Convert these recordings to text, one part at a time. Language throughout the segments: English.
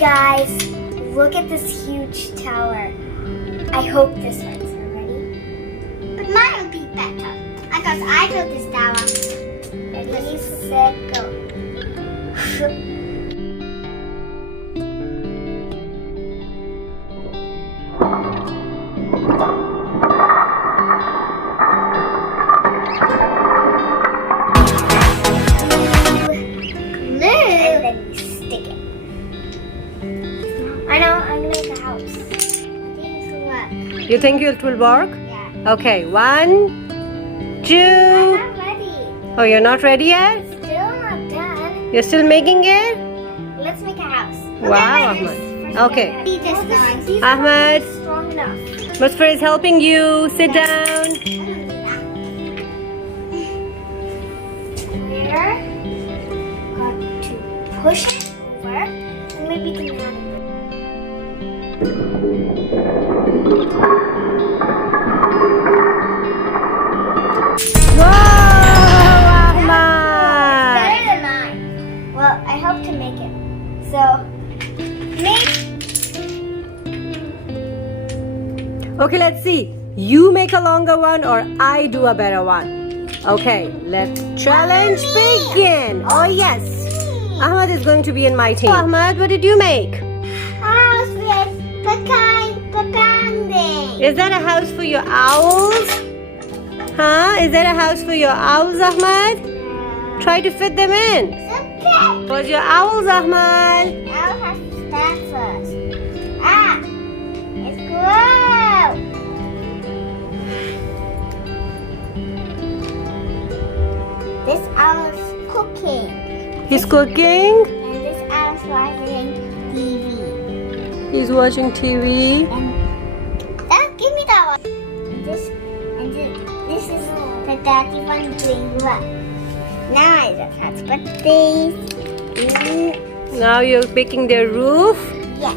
Guys, look at this huge tower. I hope this works. Are you ready? But mine will be better. Because I built this tower. Ready, set, go. Glue. And then you stick it. I know, I'm gonna make a house. Things work. You think it will work? Yeah. Okay, 1, 2. I'm not ready. Oh, you're not ready yet? Still not done. You're still making it? Let's make a house. Wow, Okay, Ahmed. first Okay. we See this gotta- one. these Ahmed. aren't strong enough. Musfir is helping you. Sit down. We're going to push it over and maybe we can add it. Whoa, Ahmed. Better than mine. Well, I hope to make it. So, Okay, let's see. You make a longer one or I do a better one. Okay, let's challenge begin. Oh yes. Ahmed is going to be in my team. Ahmed, what did you make? House with pecan. Is that a house for your owls? Huh? Is that a house for your owls, Ahmed? Try to fit them in. Okay. Where's your owls, Ahmed? Now has to stand first. It's grow. This owl is cooking. He's cooking. And this owl is watching TV. He's watching TV. And give me that one. This is the daddy one doing what? Now I just have to put these. Now you're picking the roof. Yes.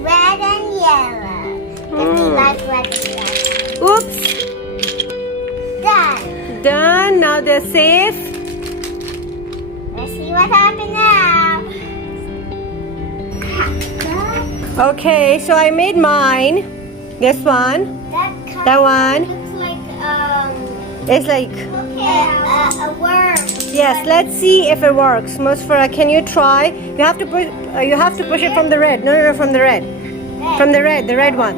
Red and yellow. Because we like red and yellow. Oops. Done. Done. Now they're safe. Let's see what happened now. Okay, so I made mine. This one. that kind That one. looks like It's like, a worm. yes, let's see if it works. Musfira, can you try? You have to push it from the red. No, from the red. From the red one.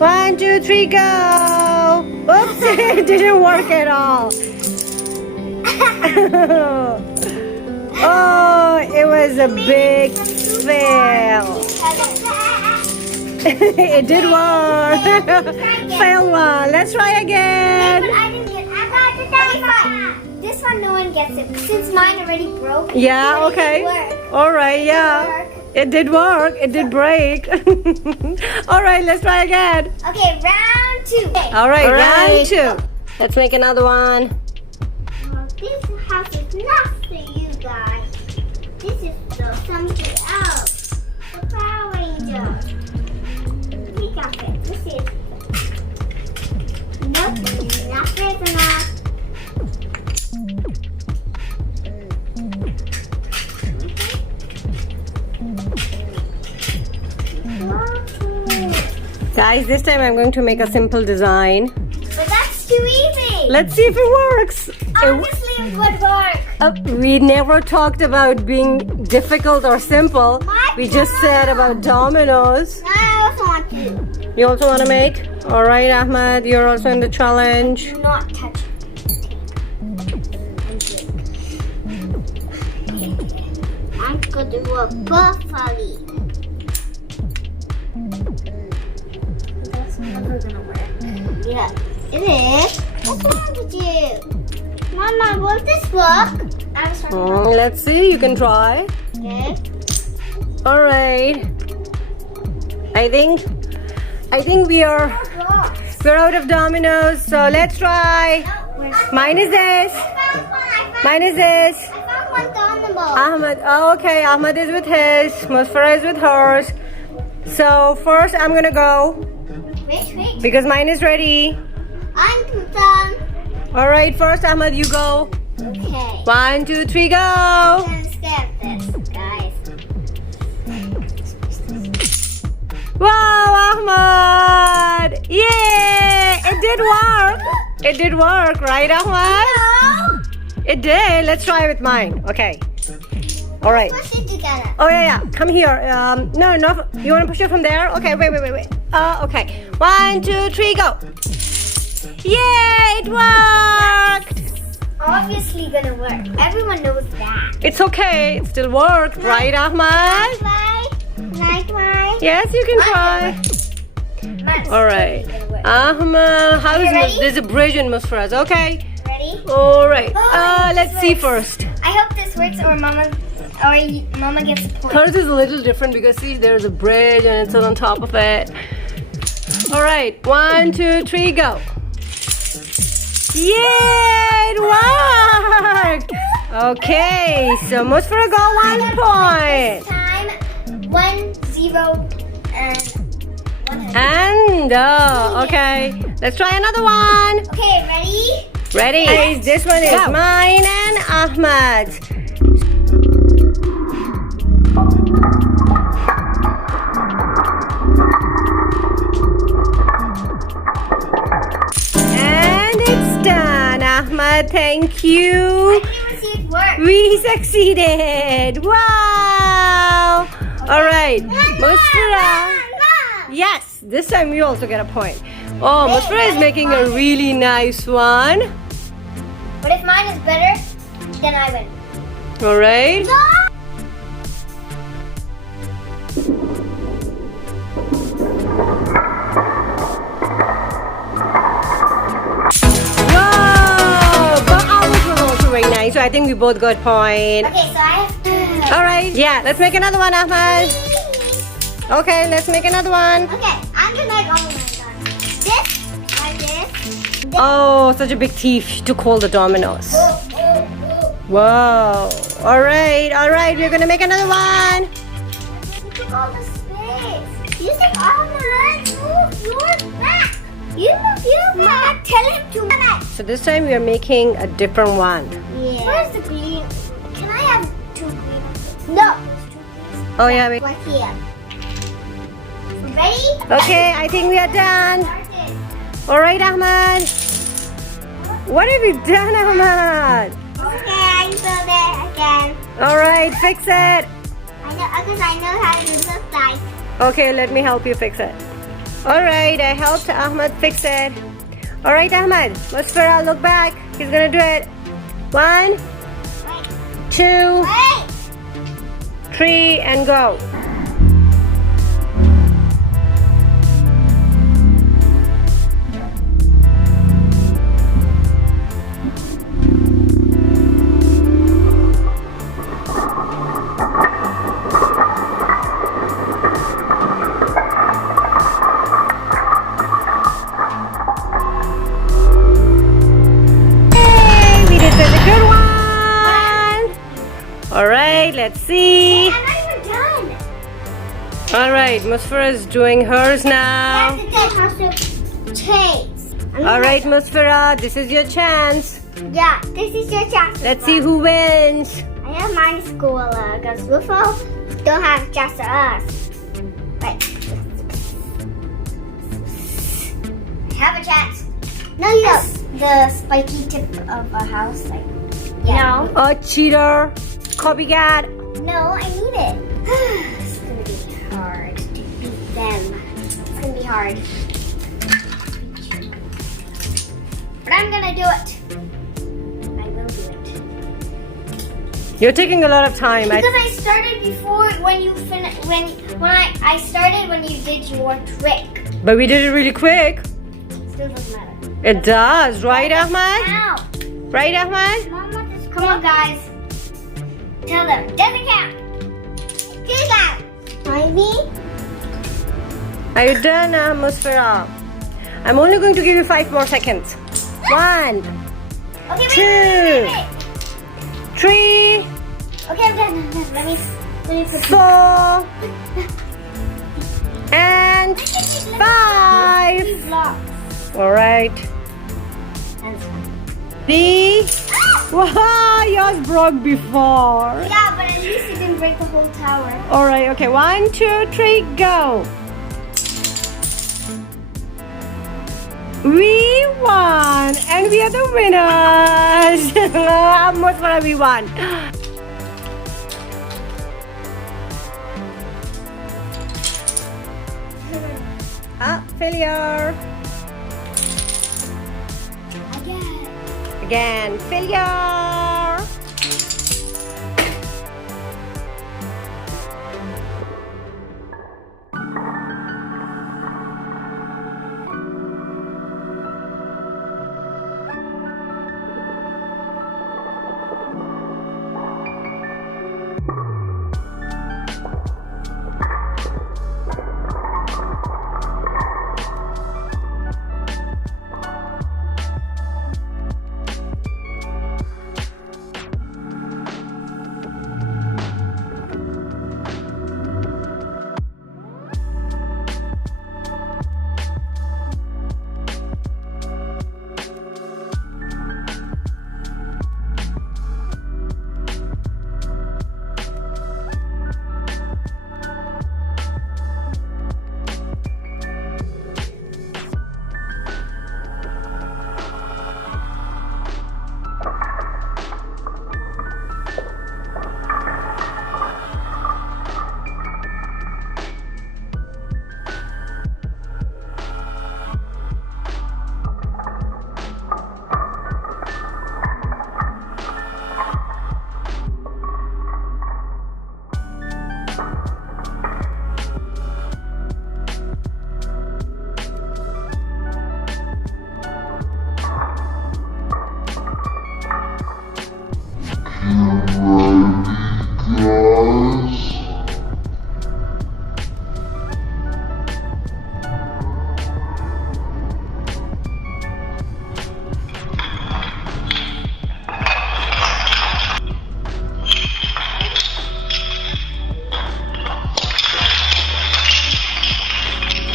1, 2, 3, go! Oops, it didn't work at all. Oh, it was a big fail. It did work. Fail one. Let's try again. But I didn't get. I got the fine. This one, no one gets it since mine already broke. Yeah, It okay. didn't work. All right, yeah. Work. It did work. It did break. All right, let's try again. Okay, round 2. Okay. All right, All round right. 2. Let's make another one. This house is not for you guys. This is for something else. The Power Rangers. We got it. This is not big enough. Guys, this time I'm going to make a simple design. But that's too easy. Let's see if it works. Obviously, it would work. We never talked about being difficult or simple. We just said about dominoes. I also want to. You also want to make? All right, Ahmed, you're also in the challenge. Do not touch it. I'm going to work perfectly. That's never gonna work. Yeah, it is. What's wrong with you? Mama, will this work? I was trying to Let's see. You can try. Okay. All right. I think we're out of dominoes. So let's try. Mine is this. Mine is this. I found one domino. Ahmed. Oh, okay. Ahmed is with his. Musfira is with hers. So first, I'm gonna go Wait. because mine is ready. I'm done. All right. First, Ahmed, you go. Okay. 1, 2, 3, go. I'm scared of this, guys. did work. It did work, right, Ahmad? No. It did. Let's try with mine. Okay. All right. Push it together. Oh yeah. Come here. No. You want to push it from there? Okay. Wait. Okay. 1, 2, 3, go. Yay! It worked. Obviously gonna work. Everyone knows that. It's okay. It still worked, right, Ahmad? Try. Yes, you can try. Matt's All right. totally gonna work. Ahmad, how You is ready? there's a bridge in Musfaraz? Okay. Ready? All right. Oh, Let's this see works. first. I hope this works, or Mama gets a point. Hers is a little different because see, there's a bridge and it's on top of it. All right. 1, 2, 3, go. Yay! It worked. Okay, so Musfara got 1 point. Time 1, 0, and 100. And okay, let's try another one. Okay, ready? Ready? This one is mine and Ahmad's. And it's done, Ahmad. Thank you. I didn't even see it work. We succeeded. Wow. All right, Musfara. Yes, this time you also get a point. Oh, Musfara is making a really nice one. But if mine is better, then I win. All right. Whoa! But ours was also very nice, so I think we both got point. Okay, so I have to. All right. Yeah, let's make another one, Ahmad. Okay, let's make another one. Okay, I'm gonna make all of mine. This, like this. Oh, such a big thief to call the Dominoes. Whoa. All right. We're gonna make another one. You took all the space. You took all mine. Move yours back. You move yours back. Tell him to move. So this time we are making a different one. Yeah. Where's the green? Can I have 2 green? No. Oh yeah. Wait. Right here. Ready? Okay, I think we are done. Start it. All right, Ahmad. What have you done, Ahmad? Okay, I build it again. All right, fix it. I know, because I know how it looks like. Okay, let me help you fix it. All right, I helped Ahmad fix it. All right, Ahmad. Musfara, look back. He's gonna do it. 1, Wait. 2, Wait. 3, and go. All right, let's see. I'm not even done. All right, Musfara is doing hers now. That's how to chase. All right, Musfara, this is your chance. Yeah, this is your chance. Let's see who wins. I have mine school because Rufo don't have just us. Wait. I have a chance. No, you don't. The spiky tip of a house. Like, No. A cheater, copycat. No, I need it. It's gonna be hard to beat them. It's gonna be hard. But I'm gonna do it. I will do it. You're taking a lot of time. Because I started before when you I started when you did your trick. But we did it really quick. Still doesn't matter. It does, right, Ahmad? Ow! Right, Ahmad? Mama, this Come on, guys. Tell them. Doesn't count. do that. Maybe. Are you done, Musfara? I'm only going to give you 5 more seconds. 1, Okay, 2, wait. 3, Okay, I'm done. Let me put 4, and 5. these blocks. All right. That's fine. 3. Wow, yours broke before. Yeah, but at least it didn't break the whole tower. All right, okay. 1, 2, 3, go. We won! And we are the winners! Most for we won. Failure. Again, failure.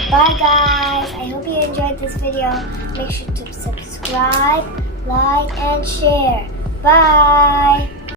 Bye guys, I hope you enjoyed this video. Make sure to subscribe, like, and share. Bye!